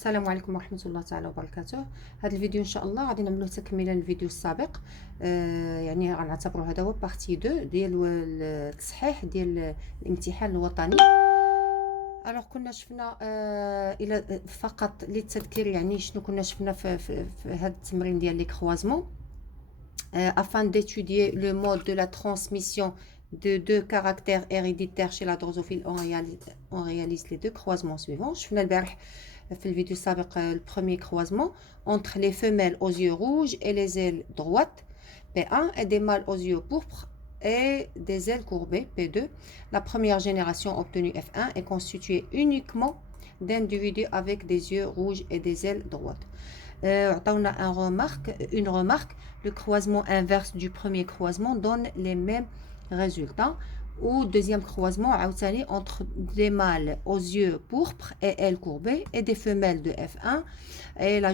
السلام عليكم ورحمة الله تعالى وبركاته. هذا الفيديو إن شاء الله غادي نعملوه تكملة للفيديو السابق. يعني غنعتبروا هذا هو بارتي 2 ديال التصحيح ديال الامتحان الوطني. الوغ كنا شفنا الى فقط للتذكير يعني شنو كنا شفنا في هذا التمرين ديال لي كروازمون. Afin d'étudier le mode de la transmission de deux caractères héréditaires chez la drosophile, on réalise les deux croisements suivants. Je fais le vidéo le premier croisement entre les femelles aux yeux rouges et les ailes droites, P1, et des mâles aux yeux pourpres et des ailes courbées, P2. La première génération obtenue F1 est constituée uniquement d'individus avec des yeux rouges et des ailes droites. On a une remarque, le croisement inverse du premier croisement donne les mêmes résultats. Ou deuxième croisement entre des mâles aux yeux pourpres et ailes courbées et des femelles de F1. Et la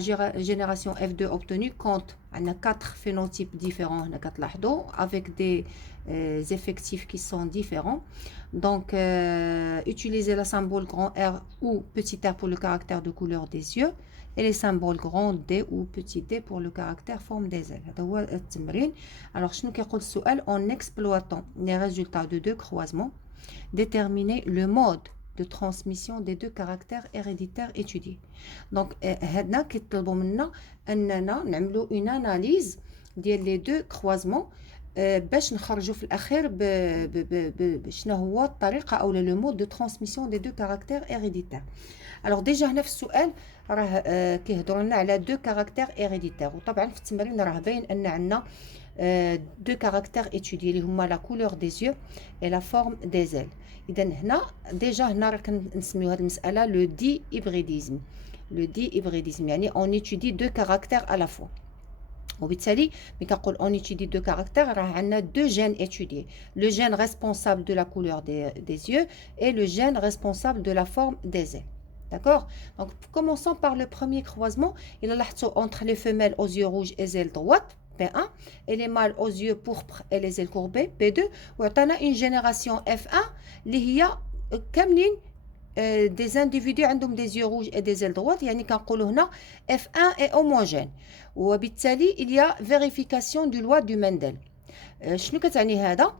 génération F2 obtenue compte 4 phénotypes différents avec des effectifs qui sont différents. Donc, utilisez le symbole grand R ou petit r pour le caractère de couleur des yeux et les symboles grand D ou petit d pour le caractère forme des ailes. Alors, en exploitant les résultats de deux croisements, déterminer le mode de transmission des deux caractères héréditaires étudiés. Donc, هنا كيطلبوا منا أننا نعملوا une analyse ديال les deux croisements باش نخرجوا في الأخير بشنو هو الطريقة أو le mode de transmission des deux caractères héréditaires. Alors déjà هنا في السؤال راه كيهضروا لنا على deux caractères héréditaires وطبعا في التمرين راه باين أن عندنا deux caractères étudiés اللي هما la couleur des yeux et la forme des ailes. إذا هنا déjà هنا راه كنسميو هذه المسألة le dihybridisme. Le dihybridisme يعني on étudie deux caractères à la fois. وبالتالي ملي كنقول on étudie deux caractères راه عندنا deux gènes étudiés, le gène responsable de la couleur des yeux et le gène responsable de la forme des ailes. D'accord? Donc commençons par le premier croisement. Il a entre les femelles aux yeux rouges et ailes droites, P1, et les mâles aux yeux pourpres et les ailes courbées, P2. On a une génération F1 اللي هي كاملين des individus عندهم des yeux rouges et des ailes droites. يعني كنقولوا هنا F1 est homogène. وبالتالي il y a vérification du loi du Mendel. شنو كتعني هذا؟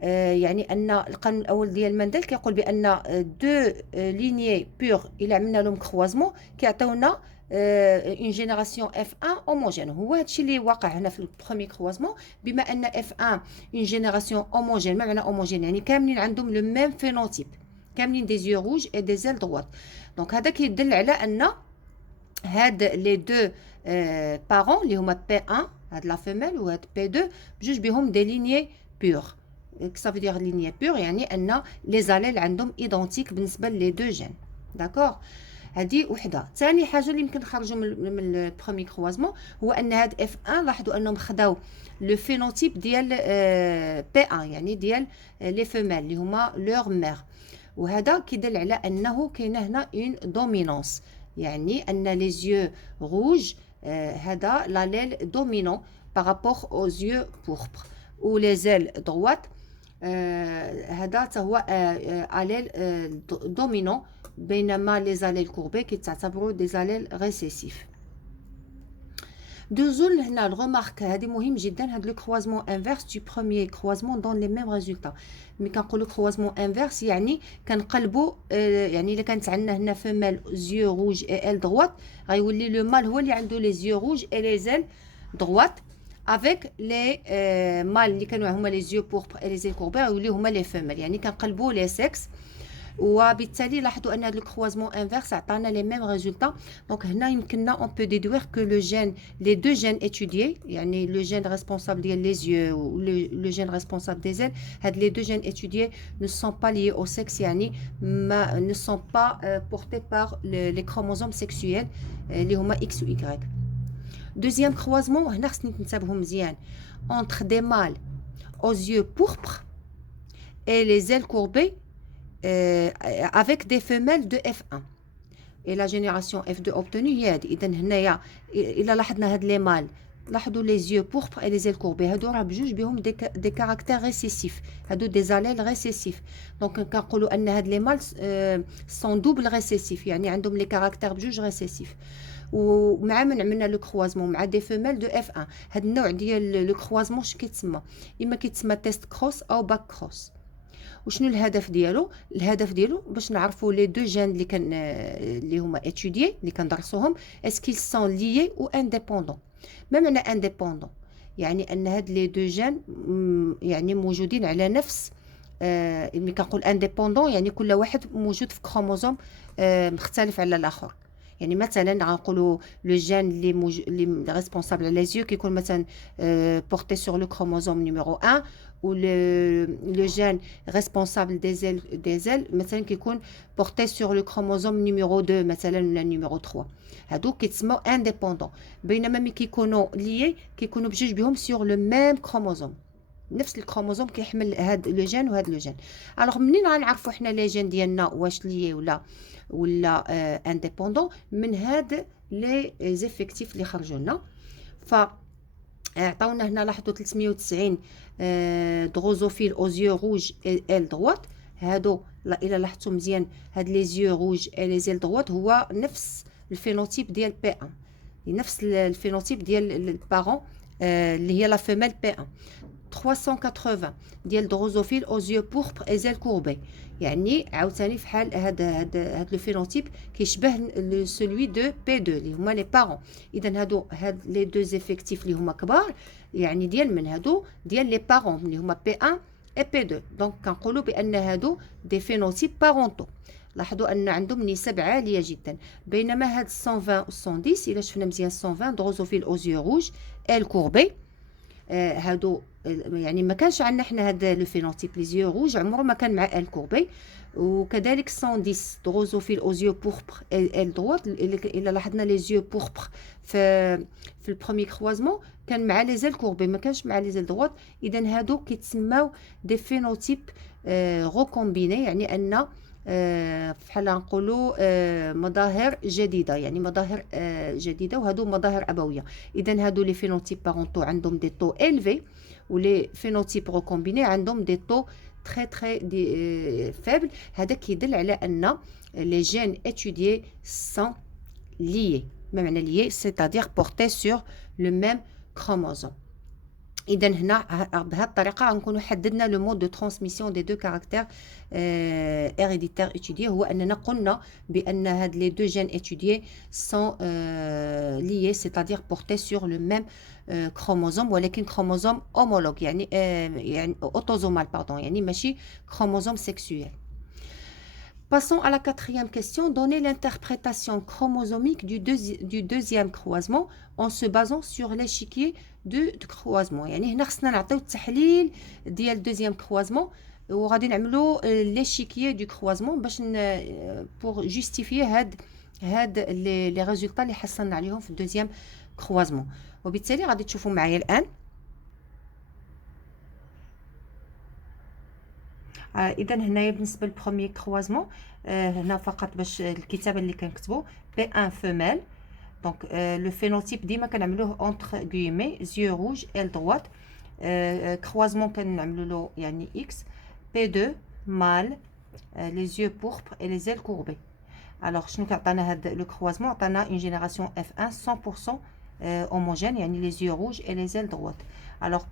يعني ان القانون الاول ديال مندل كيقول بان دو لينيي بور الى عملنا لهم كروازمون كيعطيونا اون جينيراسيون اف 1 هوموجين. هو هادشي اللي واقع هنا في البروميي كروازمون بما ان اف 1 اون جينيراسيون هوموجين. ما معنى هوموجين؟ يعني كاملين عندهم لو ميم فينوتيب، كاملين دي زيو روج اي دي زيل دروات. دونك هذا كيدل على ان هاد لي دو بارون اللي هما بي 1 هاد لا فيميل وهاد بي 2 بجوج بهم دي لينيي بور. Ça veut dire lignée pure يعني أن les allèles عندهم identiques بالنسبة لي دو جين. داكوغ؟ هذه وحدة. ثاني حاجة اللي يمكن نخرجوا من البروميي كروازمون هو أن هاد اف 1 لاحظوا أنهم خداو لو فينوتيب ديال بي 1 يعني ديال لي فيميل اللي هما لور مير، وهذا كيدل على أنه كاينة هنا اون دومينونس، يعني أن لي زيو روج هذا لاليل دومينون بارابور aux yeux pourpres ou les ailes droites هذا هو allèle dominant بينما les allèles courbés كيتعتبروا des allèles récessifs. دوزو هنا الرمارك هذه مهم جدا. هذا لو كروازمون انفيرس دو بروميير كروازمون دون لي ميم ريزولطا. ملي كنقولوا كروازمون انفيرس يعني كنقلبوا يعني الا كانت عندنا هنا فيميل زيو روج اي ال دروات غيولي لو مال هو اللي عنده لي زيو روج اي لي زيل دروات avec les mâles اللي كانوا هما les yeux pourpres et les ailes courbées يوليو هما les femelles. يعني كنقلبوا les sexes وبالتالي لاحظوا ان هذا الكروازمون انفيرس عطانا les mêmes résultats. دونك هنا يمكننا on peut déduire que le gène les deux gènes étudiés يعني le gène responsable ديال les yeux ou le gène responsable des ailes هاد les deux gènes étudiés ne sont pas liés au sexe يعني ne sont pas portés par les chromosomes sexuels اللي هما X ou Y. Deuxième croisement, هنا خصني نتبعوا مزيان entre des mâles aux yeux pourpres et les ailes courbées avec des femelles de F1 et la génération F2 obtenue هي هذه. إذا هنايا إلا لاحظنا هاد لي مال لاحظوا لي زيو بوربر اي لي زيل كوربي، هادو راه بجوج بهم دي كاركتير ريسيسيف، هادو دي زاليل ريسيسيف. دونك كنقولوا ان هاد لي مال سون دوبل ريسيسيف، يعني عندهم لي كاركتير بجوج ريسيسيف. ومع من عملنا لو كروازمون مع دي فيميل دو اف 1، هاد النوع ديال لو كروازمون اش كيتسمى؟ اما كيتسمى تيست كروس او باك كروس. وشنو الهدف ديالو؟ الهدف ديالو باش نعرفوا لي دو جين اللي كان اللي هما اتوديي اللي كندرسوهم اسكيل سون ليي او انديبوندون. ما معنى انديبوندون؟ يعني ان هاد لي دو جين يعني موجودين على نفس ملي كنقول انديبوندون يعني كل واحد موجود في كروموزوم مختلف على الاخر. يعني مثلا غنقولوا لو جين اللي ريسبونسابل على لي يو كيكون مثلا بورتي سور لو كروموزوم نيميرو 1، و لو جين ريسبونسابل دي زيل مثلا كيكون بورتي سور لو كروموزوم نيميرو 2 مثلا ولا نيميرو 3. هادو كيتسموا انديبوندون. بينما ملي كيكونوا ليي كيكونوا بجوج بهم سور لو ميم كروموزوم، نفس الكروموزوم كيحمل هاد لو جين وهاد لو جين. الوغ منين غنعرفوا حنا لي جين ديالنا واش ليي ولا انديبوندون؟ من هاد لي زيفيكتيف اللي خرجوا لنا. ف عطاونا هنا لاحظوا 390 دروزوفيل او زيو روج ال دروات. هادو الا لاحظتوا مزيان هاد لي زيو روج اي لي زيل دروات هو نفس الفينوتيب ديال بي 1، نفس الفينوتيب ديال البارون اللي هي لا فيميل بي 1. 380 ديال دروزوفيل او زيو بوربر اي زيل كوربي، يعني عاوتاني فحال هاد لو فينوتيب كيشبه سولوي دو بي 2 اللي هما لي بارون. اذا هاد لي دو زيفيكتيف اللي هما كبار يعني ديال من هادو ديال لي بارون اللي هما بي 1 اي بي 2. دونك كنقولوا بان هادو دي فينوتيب بارونتو. لاحظوا ان عندهم نسب عاليه جدا. بينما هاد 120 و 110 الا شفنا مزيان 120 دروزوفيل او زيو روج ال كوربي هادو يعني ما كانش عندنا حنا هذا لو فينوتيب لي زيو روج عمره ما كان مع ال كوربي. وكذلك 110 دروزوفيل او زيو بوربر ال دروات الا لاحظنا لي زيو بوربر في البروميي كروازمون كان مع لي زيل كوربي ما كانش مع لي زيل دروات. اذا هادو كيتسماو دي فينوتيب روكومبيني، يعني ان بحال نقولوا مظاهر جديده، يعني مظاهر جديده وهادو مظاهر ابويه. اذا هادو لي فينوتيب بارونتو عندهم دي تو الفي، ولي فينوتيب روكومبيني عندهم دي تو تري تري فaible. هذا كيدل على ان لي جين étudiés sont liés. ما معنى liés؟ c'est-à-dire portés sur le même chromosome. اذا هنا بهذه الطريقه غنكونوا حددنا لو مود دو ترانسميسيون دي دو كاركتير هيريديتير étudiés. هو اننا قلنا بان هاد لي دو جين étudiés sont liés c'est-à-dire portés sur le même chromosome، ولكن chromosome homologue يعني autosomal pardon، يعني ماشي chromosome sexuel. Passons à la quatrième question. Donnez l'interprétation chromosomique du deuxième croisement en se basant sur l'échiquier de croisement. يعني هنا خصنا نعطيو التحليل ديال deuxième croisement وغادي نعملو l'échiquier du croisement باش pour justifier هاد les résultats اللي حصلنا عليهم في deuxième croisement. وبالتالي غادي تشوفوا معايا الآن. اذا هنايا بالنسبه للبروميي كروازمون هنا فقط باش الكتابه اللي كنكتبوا بي 1 فيميل. دونك لو فينوتيب ديما كنعملوه اونتر غويمي زيو روج ال دروات. كروازمون كنعملوا له يعني اكس. بي 2 مال لي زيو بوربر اي لي زيل كوربي. الوغ شنو كيعطينا هاد لو كروازمون؟ عطانا اون جينيراسيون اف 100% homogène يعني les yeux rouges et les ailes droites. Alors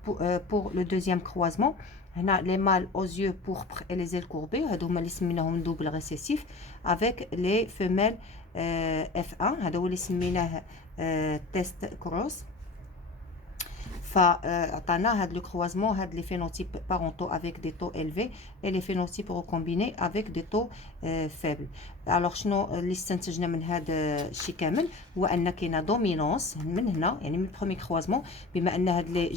pour le deuxième croisement هنا les mâles aux yeux pourpres et les ailes courbées هادو هما اللي سميناهم double récessif avec les femelles F1 هذا هو اللي سميناه test cross. فعطانا هاد لو كروازمون هاد لي فينوتيب بارونتو افيك دي تو الفي اي لي فينوتيب ريكومبيني افيك دي تو فابل. الوغ شنو اللي استنتجنا من هاد الشيء كامل؟ هو ان كاينه دومينونس من هنا يعني من البرومي كروازمون. بما ان هاد لي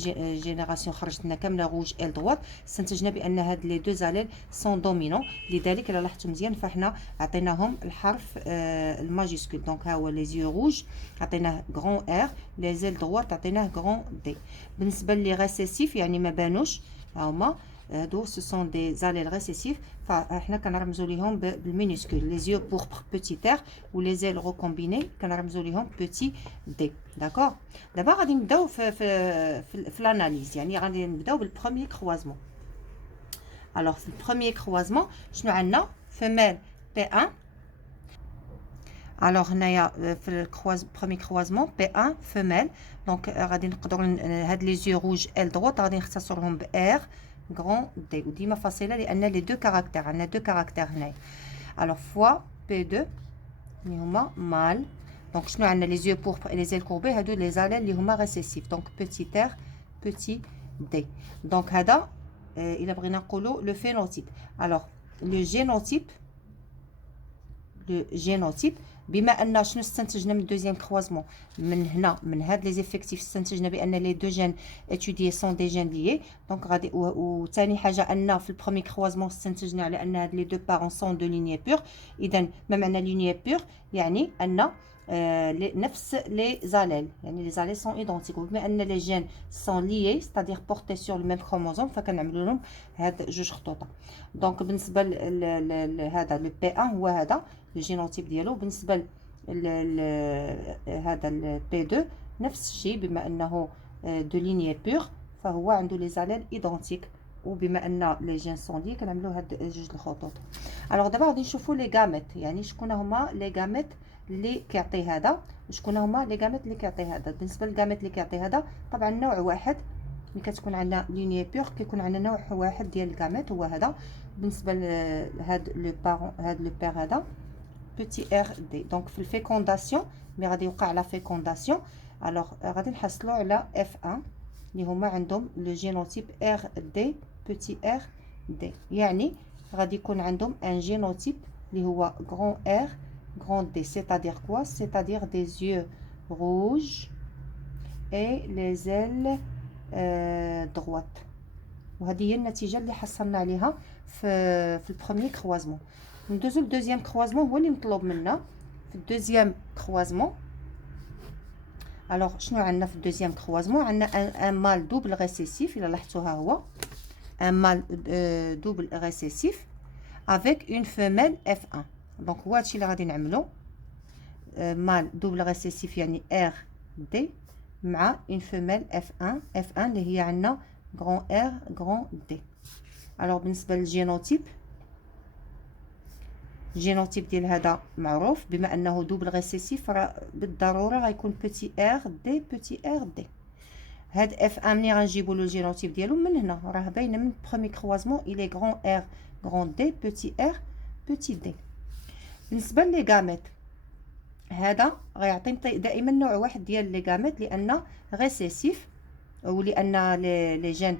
جينيراسيون خرجت لنا كامله روج ال دروات استنتجنا بان هاد لي دو زاليل سون دومينون. لذلك الا لاحظتوا مزيان فاحنا عطيناهم الحرف الماجيسكول. دونك ها هو لي زيو روج عطيناه غران ار، لي زيل دروات عطيناه غران دي. بالنسبه لي ريسيسيف يعني ما بانوش هما هادو سو سون دي زاليل ريسيسيف، فاحنا كنرمزوا ليهم بالمينيسكول. لي زيو بوربر بوتي ار و لي زيل ريكومبيني كنرمزوا ليهم بوتي دي. داكور. دابا غادي نبداو في الاناليز، يعني غادي نبداو بالبروميير كروازمون. الوغ في البروميير كروازمون شنو عندنا؟ فيميل بي 1. الوغ هنايا في البروميير كروازمون بي 1 فيميل، دونك غادي نقدروا هاد لي زيو روج ال دروت غادي نختصرهم ب ار غران دي، وديما فاصله لان لي دو كاركتير عندنا دو كاركتير هنايا. الوغ فوا بي 2 اللي هما مال، دونك شنو عندنا؟ لي زيو بوربر لي زيل كوربي، هادو لي زاليل اللي هما ريسيسيف، دونك بوتي ار بوتي دي. دونك هذا الا بغينا نقولوا لو فينوتيب. الوغ لو جينوتيب، لو جينوتيب بما ان شنو استنتجنا من الدوزيام كروازمون؟ من هنا من هاد لي زيفيكتيف استنتجنا بان لي دو جين اتوديي سون دي جين ليي. دونك غادي وثاني حاجه ان في البروميير كروازمون استنتجنا على ان هاد لي دو بارون سون دو لينيي بور. اذا ما معنى لينيي بور؟ يعني ان نفس لي زاليل، يعني لي زاليل سون ايدونتيك، وبما ان لي جين سون ليي ستادير بورتي سور لو ميم كروموزوم فكنعملوا لهم هاد جوج خطوطه. دونك بالنسبه لهذا لو بي 1 هو هذا الجينوتيب ديالو، بالنسبه هذا البي 2 نفس الشيء، بما انه دو لينيي بور فهو عنده لي زاليل ايدونتيك، وبما ان لي جين سون لي كنعملوا هاد جوج الخطوط. الوغ دابا غادي نشوفوا لي غاميت، يعني شكون هما لي غاميت اللي كيعطي هذا وشكون هما لي غاميت اللي كيعطي هذا. بالنسبه للغاميت اللي كيعطي هذا طبعا نوع واحد، ملي كتكون عندنا لينيي بور كيكون عندنا نوع واحد ديال الغاميت هو هذا. بالنسبه لهاد لو بارون هاد لو بير هذا بوتي ار دي. دونك في الفيكونداسيون ملي غادي يوقع لا فيكونداسيون الوغ غادي نحصلوا على اف 1 اللي هما عندهم لو جينوتيب ار دي بوتي ار دي، يعني غادي يكون عندهم ان جينوتيب اللي هو غران ار غران دي. سيتادير كوا؟ سيتادير دي زيو روج اي لي زيل دروات. وهذه هي النتيجه اللي حصلنا عليها في البروميير كروازمون. ندوزو للدوزيام كروازمون، هو اللي مطلوب منا في الدوزيام كروازمون. الوغ شنو عندنا في الدوزيام كروازمون؟ عندنا ان مال دوبل ريسيسيف، الا لاحظتوها هو ان مال دوبل ريسيسيف افيك اون فيميل اف 1. دونك هو هادشي اللي غادي نعملو، مال دوبل ريسيسيف يعني ار دي مع اون فيميل اف 1 اف 1 اللي هي عندنا غران ار غران دي. الوغ بالنسبه للجينوتيب، الجينوتيب ديال هذا معروف، بما انه دوبل ريسيسيف راه بالضروره غيكون بوتي ار دي بوتي ار دي. هاد اف 1 ملي غنجيبو له الجينوتيب ديالو من هنا راه باينه من بروميير كروازمون الي غران ار غران دي بوتي ار بوتي دي. بالنسبه لي غاميت هذا غيعطي دائما نوع واحد ديال لي غاميت لان ريسيسيف ولان لي جين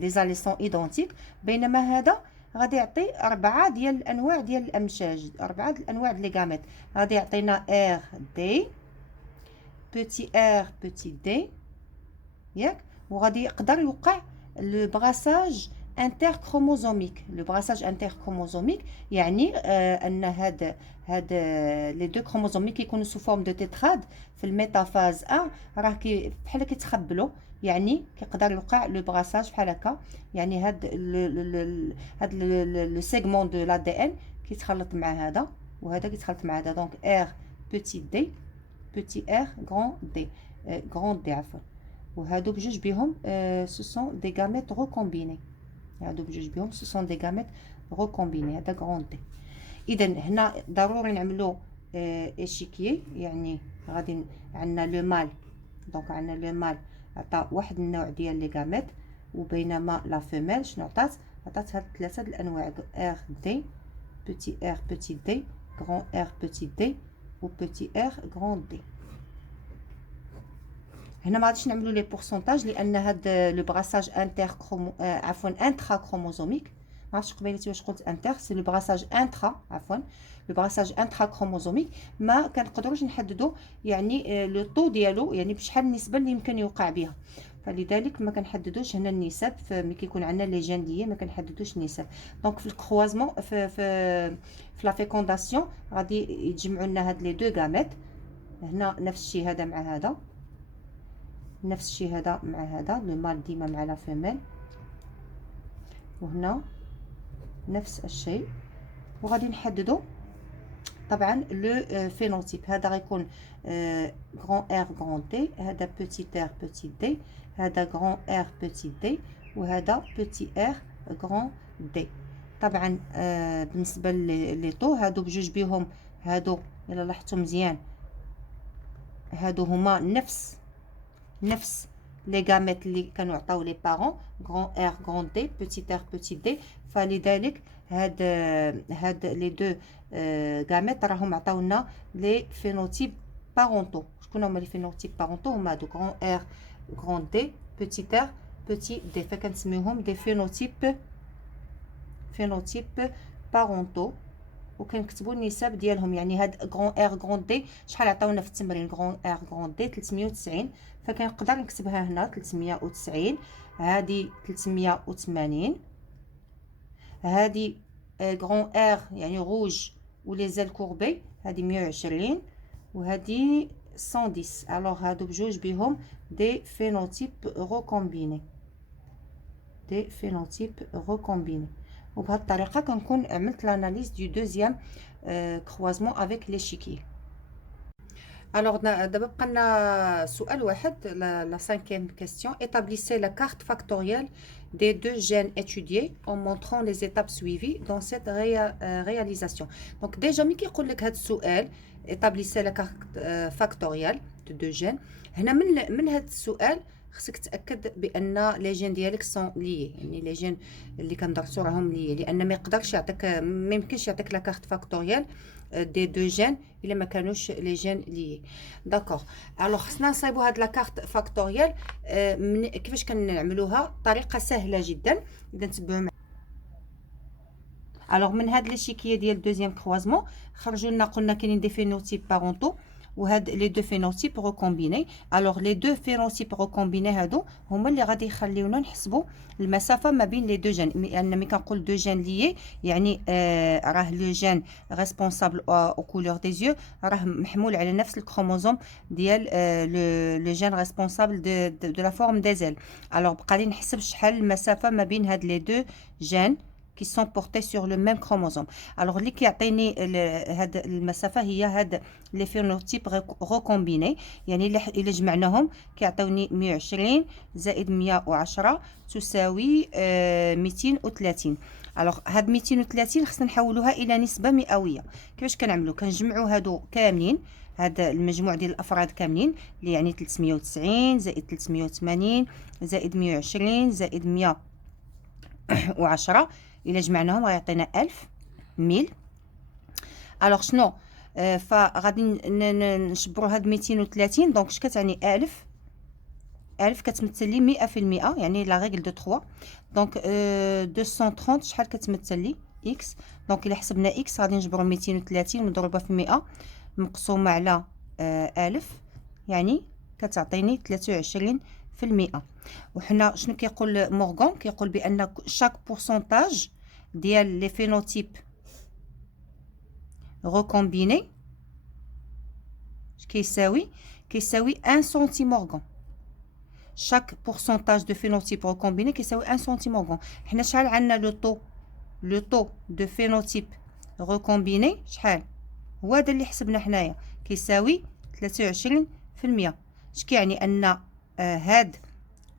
لي زالي سون ايدونتيك، بينما هذا غادي يعطي 4 ديال الانواع ديال الامشاج، 4 الانواع ديال لي غاميت. غادي يعطينا ار دي بوتي ار بوتي دي ياك، وغادي يقدر يوقع لو براساج انتر كروموزوميك. لو براساج انتر كروموزوميك يعني ان هاد لي دو كروموزوميك كيكونوا سو فورم دو تيتراد في الميتافاز 1 راه بحال كيتخبلوا، يعني كيقدر يوقع لو براساج بحال هكا، يعني هاد لو سيغمون دو لا دي ان كيتخلط مع هذا وهذا كيتخلط مع هذا. دونك ار بوتي دي بوتي ار غران دي غران دي عفوا. وهادو بجوج بهم سو سون دي غاميت ريكومبيني، هادو بجوج بهم سو سون دي غاميت ريكومبيني. هذا غران دي. اذا هنا ضروري نعملو اشيكيي، يعني غادي عندنا لو مال، دونك عندنا لو مال عطى واحد النوع ديال لي غاميت، وبينما لا فيميل شنو عطات؟ عطات هاد ثلاثه الانواع ار دي بوتي دي غران ار بوتي دي و بوتي ار غران دي. هنا ما غاديش نعملوا لي بورسونتاج لان هاد لو براساج انتر عفوا انترا كروموزوميك، ما عرفتش قبيلتي واش قلت انتر، سي لو براساج انترا عفوا لو براساج انترا كروموزوميك. ما كنقدروش نحددوا يعني لو طو ديالو، يعني بشحال النسبه اللي يمكن يوقع بها، فلذلك ما كنحددوش هنا النسب. ملي كيكون عندنا لي جين ليي ما كنحددوش النسب. دونك في الكروازمون في لا فيكونداسيون غادي يتجمعوا لنا هاد لي دو غاميت. هنا نفس الشيء هذا مع هذا، نفس الشيء هذا مع هذا، لو مال ديما مع لا فيميل. وهنا نفس الشيء. وغادي نحددوا طبعا لو فينوتيب. هذا غيكون غران ار غران دي، هذا بوتي ار بوتي دي، هذا غران ار بوتي دي، وهذا بوتي ار غران دي. طبعا بالنسبه لي طو هادو بجوج بيهم، هادو الا لاحظتوا مزيان هادو هما نفس لي غاميت اللي كانوا عطاو لي بارون، غران ار غران دي بوتي ار بوتي دي. فلذلك هاد لي دو غاميت راهم عطاونا لي فينوتيب بارونتو. شكون هما لي فينوتيب بارونتو؟ هما هادو غران ار غران دي بوتي ار بوتي دي، فكنسميوهم دي فينوتيب بارونتو. وكنكتبوا النسب ديالهم. يعني هاد غران ار غران دي شحال عطاونا في التمرين؟ غران ار غران دي 390، فكنقدر نكتبها هنا 390. هادي 380. هادي غران ار يعني روج ولي زال كوربي، هادي 120، وهادي 110. الوغ هادو بجوج بهم دي فينوتيب ريكومبيني، دي فينوتيب ريكومبيني. وبهذه الطريقه كنكون عملت لاناليز دو دوزيام كروازمون افيك ليشيكي. الوغ دابا بقى لنا سؤال واحد، لا cinquième question. Établissez la carte factorielle des deux gènes étudiés en montrant les étapes suivies dans cette réalisation. Donc déjà ملي كيقول لك هذا السؤال établissez la carte factorielle de deux gènes، هنا من هذا السؤال خصك تاكد بان لي جين ديالك سون ليي، يعني لي جين اللي كندرسو راهم ليي، لان ما يقدرش يعطيك، ما يمكنش يعطيك لا كارت فاكتوريال دي دو جين الا ما كانوش لي جين ليي. داكوغ. الوغ خصنا نصايبوا هاد لا كارت فاكتوريال. كيفاش كنعملوها؟ طريقه سهله جدا اذا نتبعوا معايا. الوغ من هاد ليشيكيه ديال دوزيام كروازمون خرجوا لنا، قلنا كاينين دي فينوتيب بارونتو وهاد لي دو فينوتيب ريكومبيني. الوغ لي دو فينوتيب ريكومبيني هادو هما اللي غادي يخليونا نحسبوا المسافه ما بين لي دو جين. لان ملي كنقول دو جين ليي يعني راه لو جين ريسبونسابل او كولور دي زيو راه محمول على نفس الكروموزوم ديال لو جين ريسبونسابل دو لا فورم دي زيل. الوغ بقى لي نحسب شحال المسافه ما بين هاد لي دو جين qui sont portés sur le même chromosome. Alors اللي كيعطيني هاد المسافه هي هاد لي فينوتيب ريكومبيني، يعني الا جمعناهم كيعطيوني 120 زائد 110 تساوي 230. الوغ هاد 230 خصنا نحولوها الى نسبه مئويه. كيفاش كنعملو؟ كنجمعوا هادو كاملين، هذا المجموع ديال الافراد كاملين اللي يعني 390 زائد 380 زائد 120 زائد 110، إلا جمعناهم غيعطينا 1000. الوغ شنو؟ فغادي نشبرو هاد 230. دونك اش كتعني 1000 كتمثل لي 100%، يعني لا ريغل دو 3. دونك 230 شحال كتمثل لي؟ اكس. دونك الا حسبنا اكس غادي نجبرو 230 مضروبه في 100 مقسومه على 1000، يعني كتعطيني 23%. وحنا شنو كيقول مورغان؟ كيقول بان شاك بورسونتاج ديال لي فينوتيب ريكومبيني كيساوي 1 سنتيمورغان. شاك بورسونتاج دو فينوتيب ريكومبيني كيساوي 1 سنتيمورغان. حنا شحال عندنا لو طو دو فينوتيب ريكومبيني؟ شحال هو هذا اللي حسبنا حنايا؟ كيساوي 23%. اش كيعني؟ ان هاد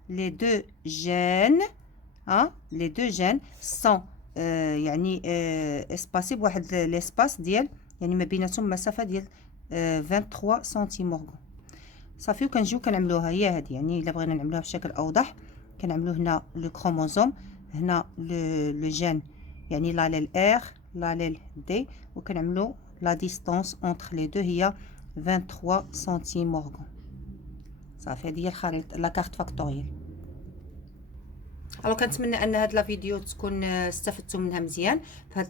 les deux gènes les deux gènes sont يعني espacés بواحد l'espace ديال، يعني ما بيناتهم مسافه ديال 23 سنتيمورغان. صافي. وكنجيو كنعملوها هي هذه. يعني الا بغينا نعملوها بشكل اوضح كنعملو هنا لو كروموزوم، هنا لو جين يعني لاليل ار لاليل دي، وكنعملو لا ديستانس اونتر لي دو هي 23 سنتيمورغان. صافي. هذه هي الخريطه لا كارت فاكتوريال. الو كنتمنى ان هاد لا فيديو تكون استفدتوا منها مزيان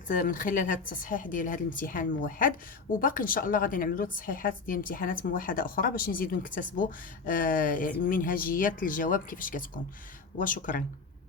من خلال هاد التصحيح ديال هاد الامتحان الموحد. وباقي ان شاء الله غادي نعملوا تصحيحات ديال امتحانات موحده اخرى باش نزيدوا نكتسبوا المنهجيات الجواب كيفاش كتكون. وشكرا.